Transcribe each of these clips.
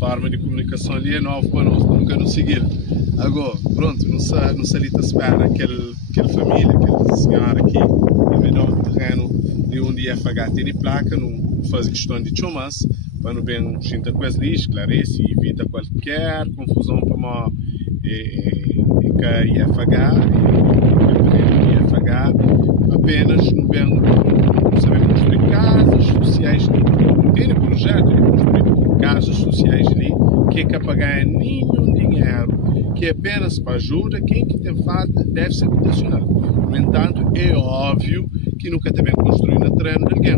forma de comunicação ali é nova para nós, nunca nos seguir. Agora, pronto, não se ali espera aquela família, aquela senhora aqui, que me dá um terreno de onde ia pagar ter placa, não faz questão de chumas, para não bem juntar com as leis, esclarece e evita qualquer confusão para nós que ia pagar, ia pagar, apenas não bem, não sabemos construir casas sociais, não tem projeto de construir casas sociais ali, que é que pagar nenhum dinheiro, que é apenas para ajuda, quem que tem falta deve ser habitacional. No entanto, é óbvio que nunca também construir no terreno de alguém.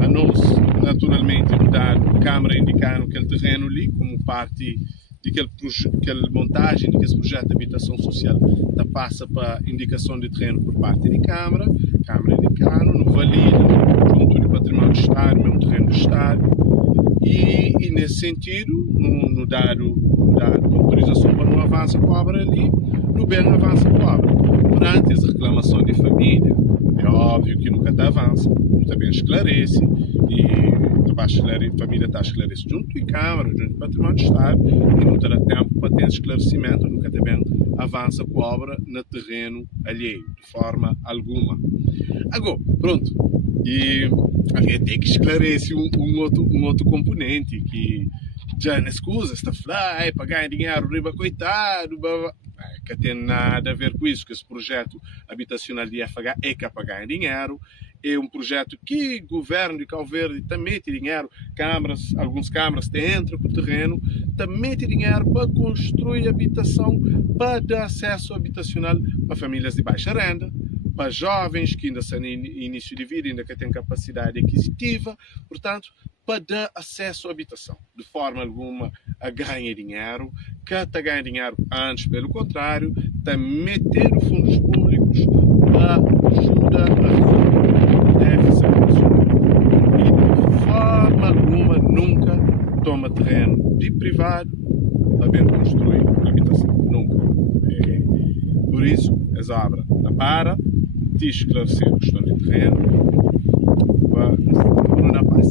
A nós, naturalmente, dar a Câmara indicando aquele terreno ali como parte daquela montagem daquele projeto de habitação social, da passa para indicação de terreno por parte da Câmara indicando, não valida, junto do património do Estado, é um terreno do Estado, e nesse sentido, no dar autorização para não avançar com a obra ali, no bem avança com a obra. Perante essa reclamação de família, é óbvio que nunca está avança, também esclarece, e a família está esclarecendo junto à Câmara, junto ao Património do Estado, e não terá tempo para ter esse esclarecimento, nunca também avança com a obra no terreno alheio, de forma alguma. Agora, pronto, e alguém tem que esclarecer um outro componente, que já não escusa, está a falar, pagar dinheiro, riba, coitado, que tem nada a ver com isso, que esse projeto habitacional de IFH é que pagar dinheiro, é um projeto que o governo de Cabo Verde também tem dinheiro, algumas câmaras entram com o terreno, também tem dinheiro para construir habitação, para dar acesso habitacional para famílias de baixa renda, para jovens que ainda estão em início de vida, ainda que têm capacidade aquisitiva, portanto, para dar acesso à habitação, de forma alguma a ganhar dinheiro, que está ganhar dinheiro antes, pelo contrário, está meter fundos públicos para ajudar a resolver o déficit habitacional. E de forma alguma nunca toma terreno de privado para bem construir habitação. Nunca. Por isso, essa obra está para te esclarecer a questão de terreno para não dar paz.